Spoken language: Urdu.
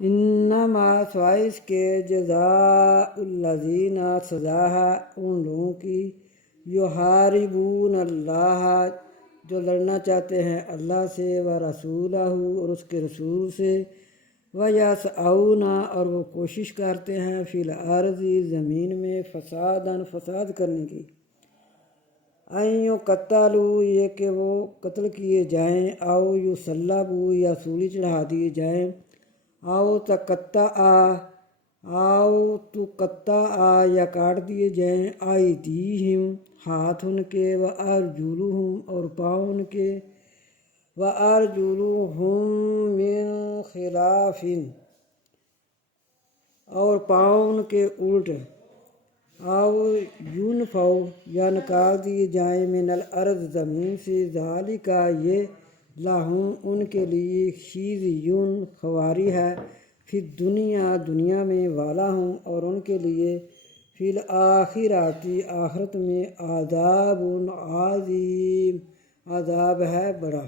انما سوائے اس کے جزاء الذین سزا ہے ان لوگوں کی یحاربون اللہ جو لڑنا چاہتے ہیں اللہ سے ورسولہ اور اس کے رسول سے ویسعون اور وہ کوشش کرتے ہیں فی الارض زمین میں فساد کرنے کی ان یقتلوا یہ کہ وہ قتل کیے جائیں او یصلبوا یا سولی چڑھا دیے جائیں او تقطع یا کاٹ دیے جائیں ایدیہم ہاتھ ان کے وارجلہم اور پاؤں ان کے وارجلہم من خلاف اور پاؤں ان کے الٹ او ینفوا یا نکال دیے جائیں من الارض زمین سے ذالک یہ لہم ان کے لیے خزیٌ خواری ہے فی الدنیا دنیا میں ولہم اور ان کے لیے فی الآخرۃ آخرت میں عذاب عظیم عذاب ہے بڑا۔